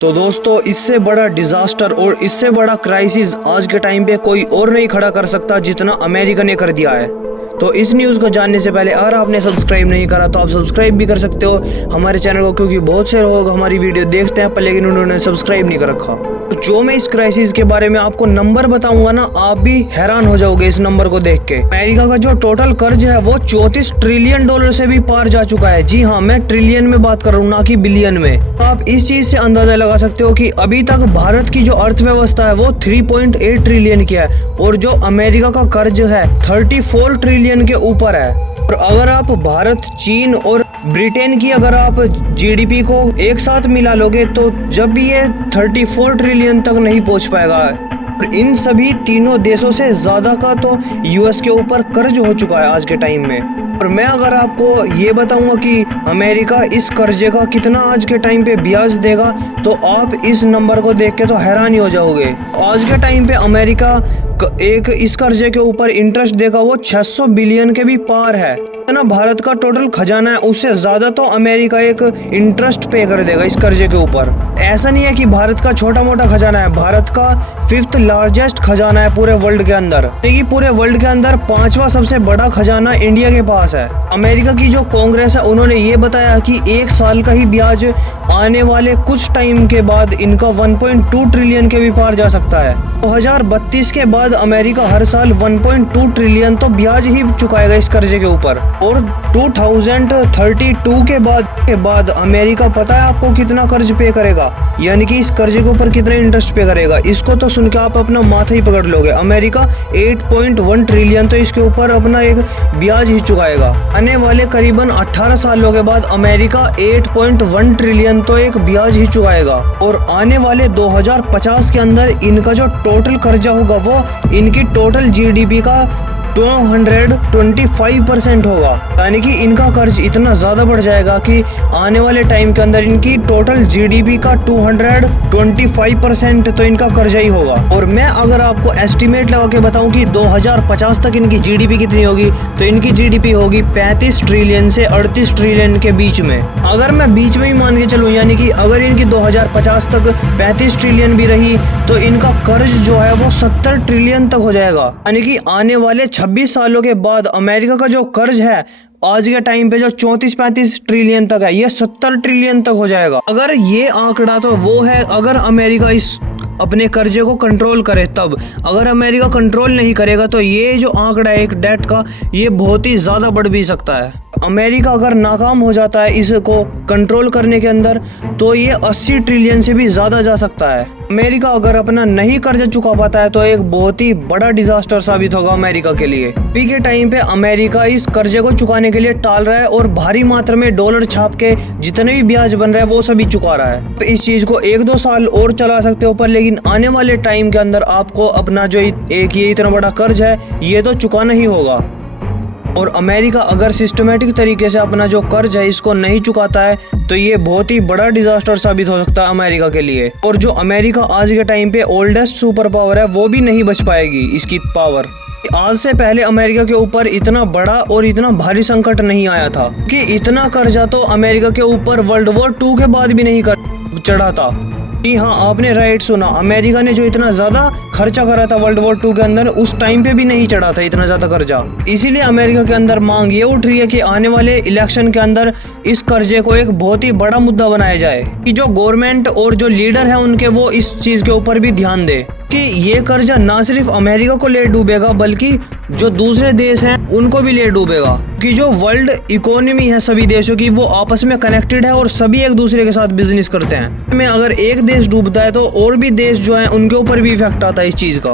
तो दोस्तों, इससे बड़ा डिजास्टर और इससे बड़ा क्राइसिस आज के टाइम पे कोई और नहीं खड़ा कर सकता जितना अमेरिका ने कर दिया है। तो इस न्यूज़ को जानने से पहले अगर आपने सब्सक्राइब नहीं करा तो आप सब्सक्राइब भी कर सकते हो हमारे चैनल को, क्योंकि बहुत से लोग हमारी वीडियो देखते हैं पर लेकिन उन्होंने सब्सक्राइब नहीं कर रखा। तो जो मैं इस क्राइसिस के बारे में आपको नंबर बताऊंगा ना, आप भी हैरान हो जाओगे इस नंबर को देख के। अमेरिका का जो टोटल कर्ज है वो 34 ट्रिलियन डॉलर से भी पार जा चुका है। जी हाँ, मैं ट्रिलियन में बात कर रहा हूँ, ना कि बिलियन में। तो आप इस चीज से अंदाजा लगा सकते हो कि अभी तक भारत की जो अर्थव्यवस्था है वो 3.8 ट्रिलियन की है और जो अमेरिका का कर्ज है 34 ट्रिलियन के ऊपर है। और अगर आप भारत, चीन और ब्रिटेन की अगर आप जीडीपी को एक साथ मिला लोगे तो जब भी ये 34 ट्रिलियन तक नहीं पहुंच पाएगा। और इन सभी तीनों देशों से ज्यादा का तो यूएस के ऊपर कर्ज हो चुका है आज के टाइम में। और मैं अगर आपको ये बताऊंगा कि अमेरिका इस कर्जे का कितना आज के टाइम पे ब्याज देगा तो आप इस नंबर को देख के तो हैरान ही हो जाओगे। आज के टाइम पे अमेरिका एक इस कर्जे के ऊपर इंटरेस्ट देगा वो 600 बिलियन के भी पार है ना। भारत का टोटल खजाना है उससे ज्यादा तो अमेरिका एक इंटरेस्ट पे कर देगा इस कर्जे के ऊपर। ऐसा नहीं है कि भारत का छोटा मोटा खजाना है, भारत का 5th लार्जेस्ट खजाना है पूरे वर्ल्ड के अंदर। पूरे वर्ल्ड के अंदर 5वां सबसे बड़ा खजाना इंडिया के पास है। अमेरिका की जो कांग्रेस है उन्होंने ये बताया कि 1 साल का ही ब्याज आने वाले कुछ टाइम के बाद इनका 1.2 ट्रिलियन के भी पार जा सकता है। 2032 के बाद अमेरिका हर साल 1.2 ट्रिलियन तो ब्याज ही चुकाएगा इस कर्जे के ऊपर। और 2032 के बाद अमेरिका पता है आपको कितना कर्ज पे करेगा, यानी कि इस कर्जे के ऊपर कितना इंटरेस्ट पे करेगा। इसको तो सुन के आप अपना माथा ही पकड़ लोगे। अमेरिका 8.1 ट्रिलियन तो इसके ऊपर अपना एक ब्याज ही चुकाएगा। आने वाले करीबन 18 सालों के बाद अमेरिका 8.1 ट्रिलियन तो एक ब्याज ही चुकाएगा। और आने वाले 2050 के अंदर इनका जो टोटल कर्जा होगा वो इनकी टोटल जीडीपी का 225% होगा। यानी कि इनका कर्ज इतना ज्यादा बढ़ जाएगा कि आने वाले टाइम के अंदर इनकी टोटल जीडीपी का 225% तो इनका कर्जा ही होगा। और मैं अगर आपको एस्टिमेट लगा के बताऊं कि 2050 तक इनकी जीडीपी कितनी होगी तो इनकी जीडीपी होगी 35 ट्रिलियन से 38 ट्रिलियन के बीच में। अगर मैं बीच में ही मान के चलूं, यानी कि अगर इनकी 2050 तक 35 ट्रिलियन भी रही तो इनका कर्ज जो है वो 70 ट्रिलियन तक हो जाएगा। यानी कि आने वाले 26 सालों के बाद अमेरिका का जो कर्ज है आज के टाइम पे जो 34-35 ट्रिलियन तक है ये 70 ट्रिलियन तक हो जाएगा। अगर ये आंकड़ा तो वो है अगर अमेरिका इस अपने कर्जे को कंट्रोल करे तब। अगर अमेरिका कंट्रोल नहीं करेगा तो ये जो आंकड़ा है एक डेट का ये बहुत ही ज्यादा बढ़ भी सकता है। अमेरिका अगर नाकाम हो जाता है इसको कंट्रोल करने के अंदर तो ये 80 ट्रिलियन से भी ज्यादा जा सकता है। अमेरिका अगर अपना नहीं कर्जा चुका पाता है तो एक बहुत ही बड़ा डिजास्टर साबित होगा अमेरिका के लिए। अभी के टाइम पे अमेरिका इस कर्जे को चुकाने के लिए टाल रहा है और भारी मात्रा में डॉलर छाप के जितने भी ब्याज बन रहे हैं वो सभी चुका रहा है। तो इस चीज को 1-2 साल और चला सकते हो पर लेकिन आने वाले टाइम के अंदर आपको अपना जो एक ये इतना बड़ा कर्ज है ये तो चुकाना ही होगा। और अमेरिका अगर सिस्टमेटिक तरीके से अपना जो कर्ज है इसको नहीं चुकाता है तो ये बहुत ही बड़ा डिजास्टर साबित हो सकता है अमेरिका के लिए। और जो अमेरिका आज के टाइम पे ओल्डेस्ट सुपर पावर है वो भी नहीं बच पाएगी इसकी पावर। आज से पहले अमेरिका के ऊपर इतना बड़ा और इतना भारी संकट नहीं आया था कि इतना कर्जा तो अमेरिका के ऊपर वर्ल्ड वॉर 2 के बाद भी नहीं चढ़ा था। जी हाँ, आपने राइट सुना, अमेरिका ने जो इतना ज्यादा खर्चा करा था वर्ल्ड वॉर 2 के अंदर उस टाइम पे भी नहीं चढ़ा था इतना ज्यादा कर्जा। इसीलिए अमेरिका के अंदर मांग ये उठ रही है कि आने वाले इलेक्शन के अंदर इस कर्जे को एक बहुत ही बड़ा मुद्दा बनाया जाए कि जो गवर्नमेंट और जो लीडर है उनके वो इस चीज के ऊपर भी ध्यान दे कि ये कर्जा ना सिर्फ अमेरिका को ले डूबेगा बल्कि जो दूसरे देश हैं उनको भी ले डूबेगा। कि जो वर्ल्ड इकोनॉमी है सभी देशों की वो आपस में कनेक्टेड है और सभी एक दूसरे के साथ बिजनेस करते हैं। में अगर एक देश डूबता है तो और भी देश जो है उनके ऊपर भी इफेक्ट आता है इस चीज का।